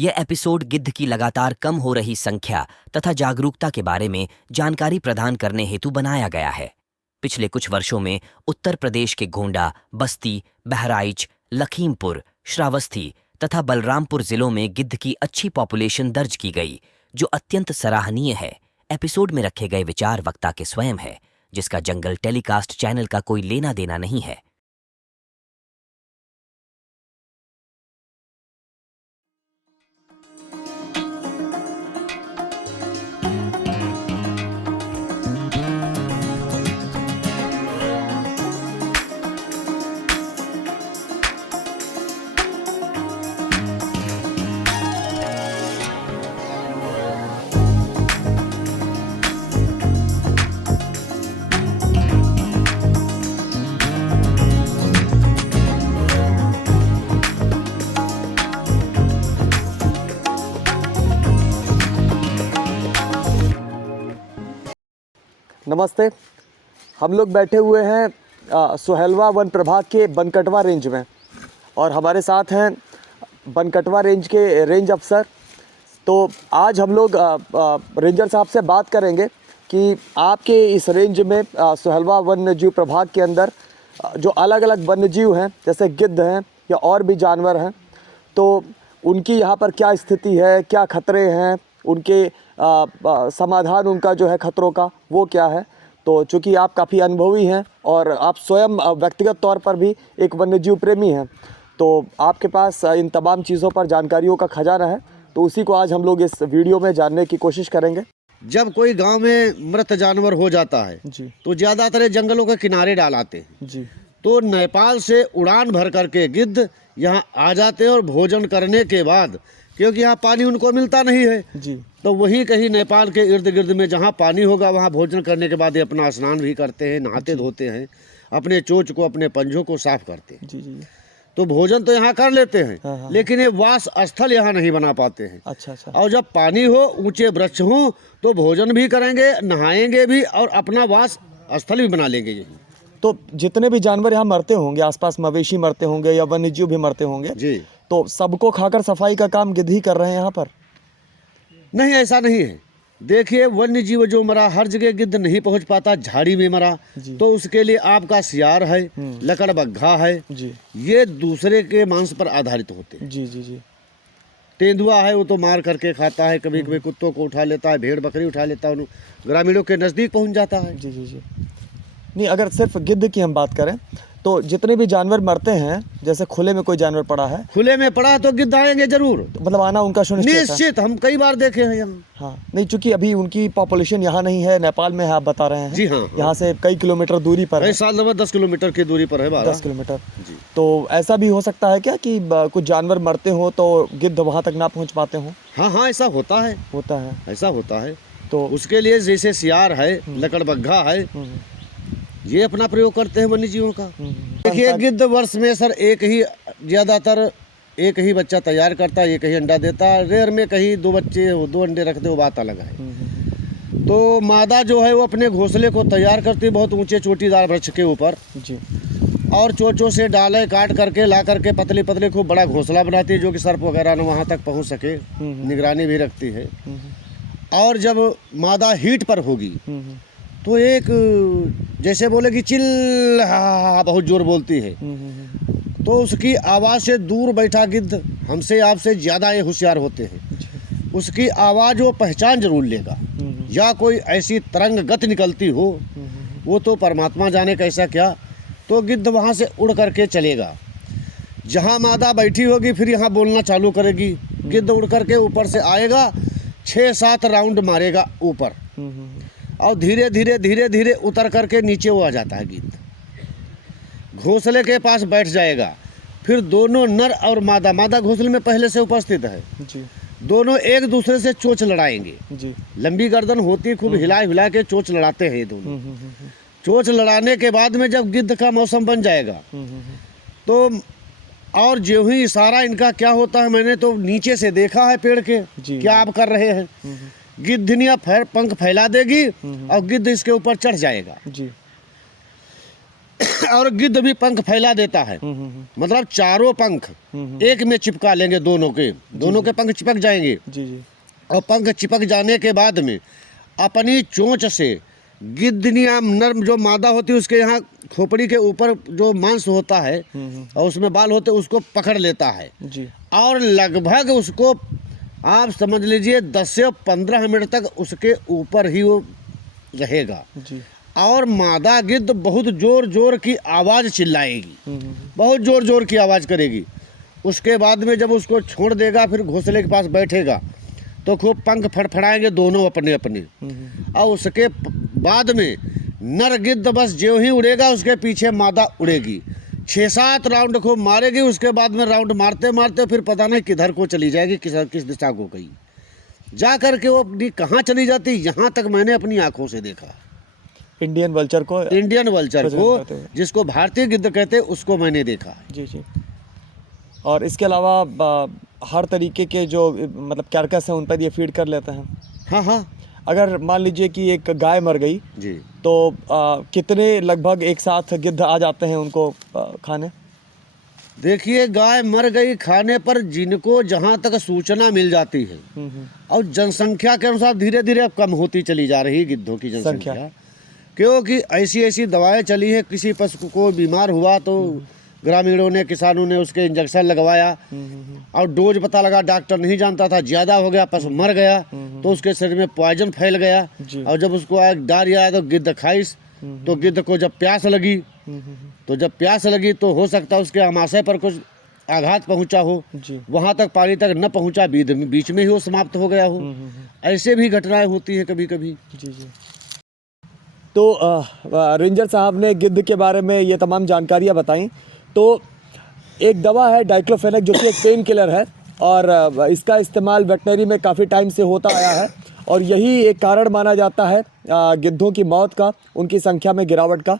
यह एपिसोड गिद्ध की लगातार कम हो रही संख्या तथा जागरूकता के बारे में जानकारी प्रदान करने हेतु बनाया गया है। पिछले कुछ वर्षों में उत्तर प्रदेश के गोंडा, बस्ती, बहराइच, लखीमपुर, श्रावस्ती तथा बलरामपुर जिलों में गिद्ध की अच्छी पॉपुलेशन दर्ज की गई, जो अत्यंत सराहनीय है। एपिसोड में रखे गए विचार वक्ता के स्वयं है, जिसका जंगल टेलीकास्ट चैनल का कोई लेना देना नहीं है। नमस्ते। हम लोग बैठे हुए हैं सुहेलवा वन प्रभाग के बनकटवा रेंज में और हमारे साथ हैं बनकटवा रेंज के रेंज अफसर। तो आज हम लोग रेंजर साहब से बात करेंगे कि आपके इस रेंज में सुहेलवा वन्य जीव प्रभाग के अंदर जो अलग अलग वन्य जीव हैं, जैसे गिद्ध हैं या और भी जानवर हैं, तो उनकी यहाँ पर क्या स्थिति है, क्या खतरे हैं, उनके समाधान उनका जो है खतरों का वो क्या है। तो चूँकि आप काफ़ी अनुभवी हैं और आप स्वयं व्यक्तिगत तौर पर भी एक वन्यजीव प्रेमी हैं, तो आपके पास इन तमाम चीज़ों पर जानकारियों का खजाना है। तो उसी को आज हम लोग इस वीडियो में जानने की कोशिश करेंगे। जब कोई गांव में मृत जानवर हो जाता है जी तो ज़्यादातर जंगलों के किनारे डालाते हैं। जी तो नेपाल से उड़ान भर करके गिद्ध यहाँ आ जाते हैं और भोजन करने के बाद, क्योंकि यहाँ पानी उनको मिलता नहीं है, जी तो वहीं कहीं नेपाल के इर्द गिर्द में जहाँ पानी होगा वहाँ भोजन करने के बाद ये अपना स्नान भी करते हैं, नहाते धोते हैं, अपने चोंच को, अपने पंजों को साफ करते हैं। जी जी तो भोजन तो यहाँ कर लेते हैं, हाँ। लेकिन ये वास स्थल यहाँ नहीं बना पाते हैं। अच्छा अच्छा। और जब पानी हो, ऊंचे वृक्ष हो, तो भोजन भी करेंगे, नहाएंगे भी और अपना वास स्थल भी बना लेंगे यही। तो जितने भी जानवर यहाँ मरते होंगे, आसपास मवेशी मरते होंगे या वन्यजीव भी मरते होंगे जी, तो सबको खाकर सफाई का काम गिद्ध ही कर रहे हैं यहाँ पर? नहीं, ऐसा नहीं है। देखिए, वन्य जीव जो मरा, हर जगह गिद्ध नहीं पहुंच पाता। झाड़ी में मरा तो उसके लिए आपका सियार है, लकड़बग्घा है, जी ये दूसरे के मांस पर आधारित होते हैं। जी जी जी तेंदुआ है, वो तो मार करके खाता है, कभी कभी कुत्तों को उठा लेता है, भेड़ बकरी उठा लेता है, ग्रामीणों के नज़दीक पहुंच जाता है। जी जी जी। नहीं, अगर सिर्फ गिद्ध की हम बात करें तो जितने भी जानवर मरते हैं, जैसे खुले में कोई जानवर पड़ा है, खुले में पड़ा तो गिद्ध आएंगे जरूर, तो मतलब आना उनका सुनिश्चित है? निश्चित। हम कई बार देखे हैं यहाँ। हाँ, नहीं, चूंकि अभी उनकी पॉपुलेशन यहाँ नहीं है, नेपाल में है, आप बता रहे हैं। जी हाँ, यहाँ से कई किलोमीटर दूरी पर है। साल 10 किलोमीटर की दूरी पर है, 10 किलोमीटर। जी। तो ऐसा भी हो सकता है क्या कि कुछ जानवर मरते हो तो गिद्ध वहाँ तक ना पहुँच पाते हो? हाँ हाँ, ऐसा होता है, होता है। ऐसा होता है। तो उसके लिए जैसे सियार है, लकड़बग्घा है, ये अपना प्रयोग करते हैं वन्य जीवों का। देखिए, गिद्ध वर्ष में सर ज़्यादातर एक ही बच्चा तैयार करता है, एक ही अंडा देता है। रेयर में कहीं 2 बच्चे, 2 अंडे रखते, वो बात अलग है। तो मादा जो है वो अपने घोंसले को तैयार करती है बहुत ऊंचे चोटीदार वृक्ष के ऊपर जी, और चोचों से डाले काट करके ला करके पतले पतले खूब बड़ा घोंसला बनाती है, जो कि सर्प वगैरह न वहाँ तक पहुँच सके, निगरानी भी रखती है। और जब मादा हीट पर होगी तो एक जैसे बोले कि चिल बहुत जोर बोलती है, तो उसकी आवाज़ से दूर बैठा गिद्ध हमसे आपसे ज़्यादा ये होशियार होते हैं। उसकी आवाज़ वो पहचान जरूर लेगा, या कोई ऐसी तरंग गति निकलती हो, वो तो परमात्मा जाने कैसा क्या, तो गिद्ध वहाँ से उड़ करके चलेगा। जहाँ मादा बैठी होगी फिर यहाँ बोलना चालू करेगी, गिद्ध उड़ करके ऊपर से आएगा, 6-7 राउंड मारेगा ऊपर, और धीरे धीरे धीरे धीरे उतर करके नीचे वो आ जाता है। गिद्ध घोंसले के पास बैठ जाएगा, फिर दोनों नर और मादा घोंसले में पहले से उपस्थित है जी, दोनों एक दूसरे से चोंच लड़ाएंगे। जी, लंबी गर्दन होती, खूब हिला के चोंच लड़ाते हैं दोनों। चोंच लड़ाने के बाद में जब गिद्ध का मौसम बन जाएगा तो, और जो ही इशारा इनका क्या होता है, मैंने तो नीचे से देखा है पेड़ के, क्या आप कर रहे हैं, गिद्धनिया पंख फैला देगी और गिद्ध इसके ऊपर चढ़ जाएगा। जी, और गिद्ध भी पंख फैला देता है, मतलब चारों पंख एक में चिपका लेंगे, दोनों के पंख चिपक जाएंगे। जी जी। और पंख चिपक जाने के बाद में अपनी चोंच से गिद्धनिया नर्म जो मादा होती है उसके यहाँ खोपड़ी के ऊपर जो मांस होता है और उसमें बाल होते हैं उसको पकड़ लेता है जी। और लगभग उसको आप समझ लीजिए 10 से 15 मिनट तक उसके ऊपर ही वो रहेगा। जी। और मादा गिद्ध बहुत जोर जोर की आवाज़ चिल्लाएगी, बहुत जोर जोर की आवाज़ करेगी। उसके बाद में जब उसको छोड़ देगा फिर घोंसले के पास बैठेगा तो खूब पंख फड़फड़ाएंगे दोनों अपने अपने। और उसके बाद में नर गिद्ध बस जो ही उड़ेगा उसके पीछे मादा उड़ेगी, 6-7 राउंड खूब मारेगी। उसके बाद में राउंड मारते मारते फिर पता नहीं किधर को चली जाएगी, किस दिशा को गई, जा कर के वो अपनी कहाँ चली जाती, यहाँ तक मैंने अपनी आंखों से देखा। इंडियन वल्चर को जिसको भारतीय गिद्ध कहते हैं उसको मैंने देखा। जी जी। और इसके अलावा हर तरीके के जो मतलब कैरकस हैं उन पर ये फीड कर लेते हैं। हाँ हाँ। अगर मान लीजिए कि एक गाय मर गई जी तो कितने लगभग एक साथ गिद्ध आ जाते हैं उनको खाने? देखिए, गाय मर गई खाने पर जिनको जहाँ तक सूचना मिल जाती है और जनसंख्या के अनुसार धीरे धीरे अब कम होती चली जा रही है गिद्धों की जनसंख्या, क्योंकि ऐसी ऐसी दवाएं चली है। किसी पशु को बीमार हुआ तो ग्रामीणों ने, किसानों ने उसके इंजेक्शन लगवाया और डोज पता लगा, डॉक्टर नहीं जानता था, ज़्यादा हो गया, पशु मर गया तो उसके शरीर में पॉइजन फैल गया। और जब उसको डायरिया आया तो गिद्ध खाइस, तो गिद्ध को जब प्यास लगी तो हो सकता है उसके आमाशय पर कुछ आघात पहुंचा हो, वहां तक पानी तक न पहुंचा, बीच में ही वो समाप्त हो गया हो। ऐसे भी घटनाएं होती हैं कभी कभी। जी जी। तो रेंजर साहब ने गिद्ध के बारे में ये तमाम जानकारियाँ बताई। तो एक दवा है डाइक्लोफेनेक जो कि एक पेन किलर है और इसका इस्तेमाल वेटनरी में काफ़ी टाइम से होता आया है और यही एक कारण माना जाता है गिद्धों की मौत का, उनकी संख्या में गिरावट का।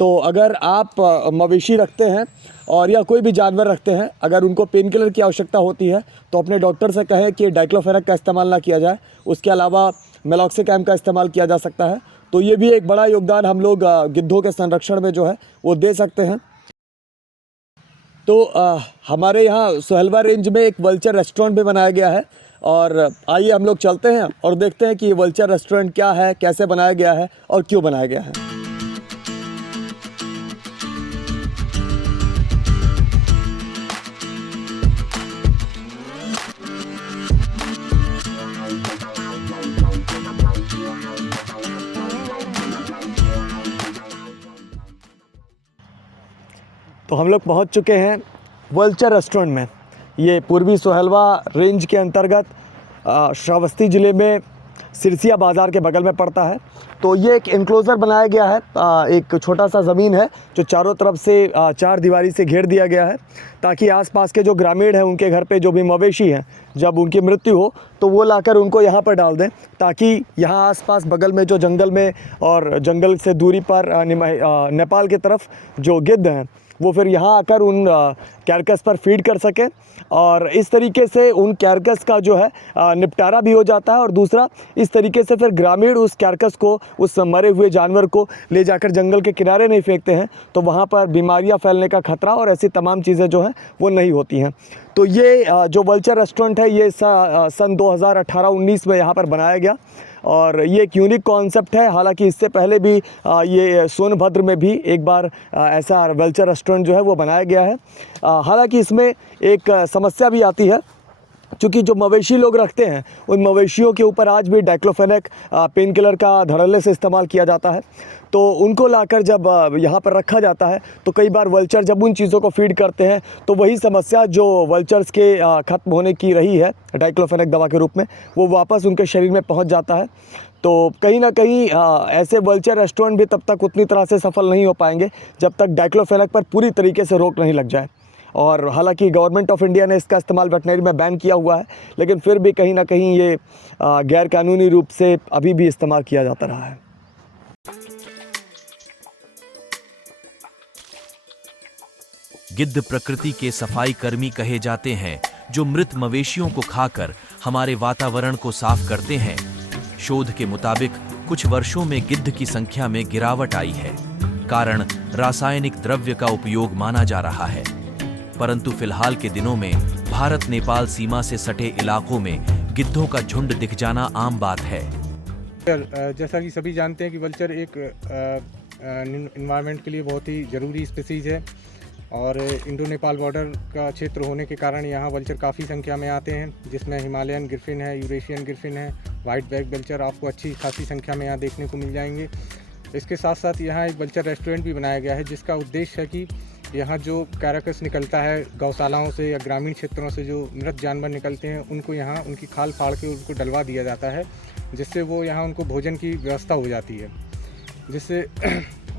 तो अगर आप मवेशी रखते हैं और या कोई भी जानवर रखते हैं, अगर उनको पेन किलर की आवश्यकता होती है तो अपने डॉक्टर से कहें कि डाइक्लोफेनेक का इस्तेमाल ना किया जाए। उसके अलावा मेलॉक्सिकैम का इस्तेमाल किया जा सकता है। तो ये भी एक बड़ा योगदान हम लोग गिद्धों के संरक्षण में जो है वो दे सकते हैं। तो हमारे यहाँ सोहेलवा रेंज में एक वल्चर रेस्टोरेंट भी बनाया गया है और आइए हम लोग चलते हैं और देखते हैं कि ये वल्चर रेस्टोरेंट क्या है, कैसे बनाया गया है और क्यों बनाया गया है। तो हम लोग पहुंच चुके हैं वल्चर रेस्टोरेंट में। ये पूर्वी सोहेलवा रेंज के अंतर्गत श्रावस्ती ज़िले में सिरसिया बाज़ार के बगल में पड़ता है। तो ये एक इनक्लोज़र बनाया गया है, एक छोटा सा ज़मीन है जो चारों तरफ से 4 दीवारी से घेर दिया गया है ताकि आसपास के जो ग्रामीण हैं उनके घर पे जो भी मवेशी हैं जब उनकी मृत्यु हो तो वो लाकर उनको यहाँ पर डाल दें, ताकि यहाँ आसपास बगल में जो जंगल में और जंगल से दूरी पर नेपाल की तरफ जो गिद्ध हैं वो फिर यहाँ आकर उन कैरकस पर फीड कर सकें और इस तरीके से उन कैरकस का जो है निपटारा भी हो जाता है। और दूसरा, इस तरीके से फिर ग्रामीण उस कैरकस को, उस मरे हुए जानवर को ले जाकर जंगल के किनारे नहीं फेंकते हैं तो वहाँ पर बीमारियाँ फैलने का खतरा और ऐसी तमाम चीज़ें जो हैं वो नहीं होती हैं। तो ये जो वल्चर रेस्टोरेंट है ये सन 2018-19 में यहाँ पर बनाया गया और ये एक यूनिक कॉन्सेप्ट है। हालांकि इससे पहले भी ये सोनभद्र में भी एक बार ऐसा वल्चर रेस्टोरेंट जो है वो बनाया गया है। हालांकि इसमें एक समस्या भी आती है, क्योंकि जो मवेशी लोग रखते हैं उन मवेशियों के ऊपर आज भी डाइक्लोफेनेक पेन किलर का धड़ल्ले से इस्तेमाल किया जाता है। तो उनको लाकर जब यहाँ पर रखा जाता है तो कई बार वल्चर जब उन चीज़ों को फीड करते हैं तो वही समस्या जो वल्चर्स के ख़त्म होने की रही है डाइक्लोफेनेक दवा के रूप में, वो वापस उनके शरीर में पहुँच जाता है। तो कहीं ना कहीं ऐसे वल्चर रेस्टोरेंट भी तब तक उतनी तरह से सफल नहीं हो पाएंगे जब तक डाइक्लोफेनेक पर पूरी तरीके से रोक नहीं लग जाए। और हालांकि गवर्नमेंट ऑफ इंडिया ने इसका इस्तेमाल वेटनरी में बैन किया हुआ है, लेकिन फिर भी कहीं ना कहीं ये गैर कानूनी रूप से अभी भी इस्तेमाल किया जाता रहा है। गिद्ध प्रकृति के सफाई कर्मी कहे जाते हैं जो मृत मवेशियों को खाकर हमारे वातावरण को साफ करते हैं। शोध के मुताबिक कुछ वर्षों में गिद्ध की संख्या में गिरावट आई है। कारण रासायनिक द्रव्य का उपयोग माना जा रहा है। परंतु फिलहाल के दिनों में भारत नेपाल सीमा से सटे इलाकों में गिद्धों का झुंड दिख जाना आम बात है। जैसा कि सभी जानते हैं कि वल्चर एक इन्वायरमेंट के लिए बहुत ही ज़रूरी स्पीसीज़ है और इंडो नेपाल बॉर्डर का क्षेत्र होने के कारण यहाँ वल्चर काफ़ी संख्या में आते हैं, जिसमें हिमालयन ग्रिफिन है, यूरेशियन ग्रिफिन है, वाइट बैक वल्चर आपको अच्छी खासी संख्या में यहाँ देखने को मिल जाएंगे। इसके साथ साथ यहाँ एक वल्चर रेस्टोरेंट भी बनाया गया है, जिसका उद्देश्य है कि यहाँ जो कैराकस निकलता है गौशालाओं से या ग्रामीण क्षेत्रों से जो मृत जानवर निकलते हैं, उनको यहाँ उनकी खाल फाड़ के उनको डलवा दिया जाता है, जिससे वो यहाँ उनको भोजन की व्यवस्था हो जाती है। जिससे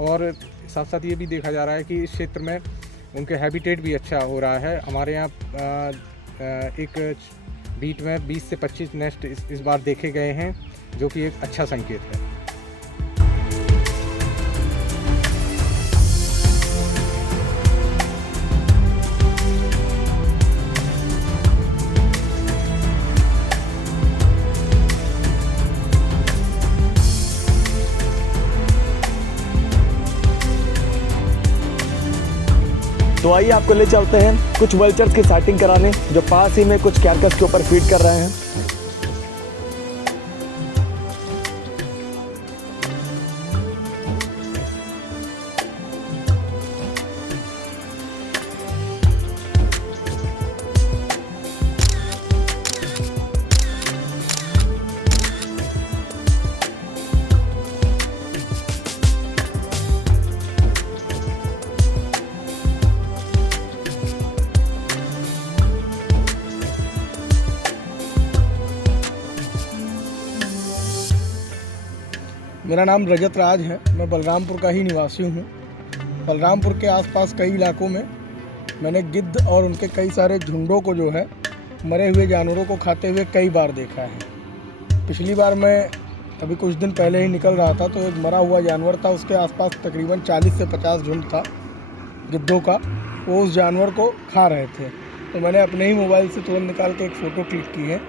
और साथ साथ ये भी देखा जा रहा है कि इस क्षेत्र में उनके हैबिटेट भी अच्छा हो रहा है। हमारे यहाँ एक बीट में 20 से 25 नेस्ट इस बार देखे गए हैं, जो कि एक अच्छा संकेत है। तो आइए आपको ले चलते हैं कुछ वल्चर्स की साइटिंग कराने, जो पास ही में कुछ कैरकस के ऊपर फीड कर रहे हैं। मेरा नाम रजत राज है। मैं बलरामपुर का ही निवासी हूँ। बलरामपुर के आसपास कई इलाकों में मैंने गिद्ध और उनके कई सारे झुंडों को जो है मरे हुए जानवरों को खाते हुए कई बार देखा है। पिछली बार मैं अभी कुछ दिन पहले ही निकल रहा था, तो एक मरा हुआ जानवर था, उसके आसपास तकरीबन 40 से 50 झुंड था गिद्धों का। वो उस जानवर को खा रहे थे, तो मैंने अपने ही मोबाइल से तुरंत निकाल के एक फ़ोटो क्लिक की है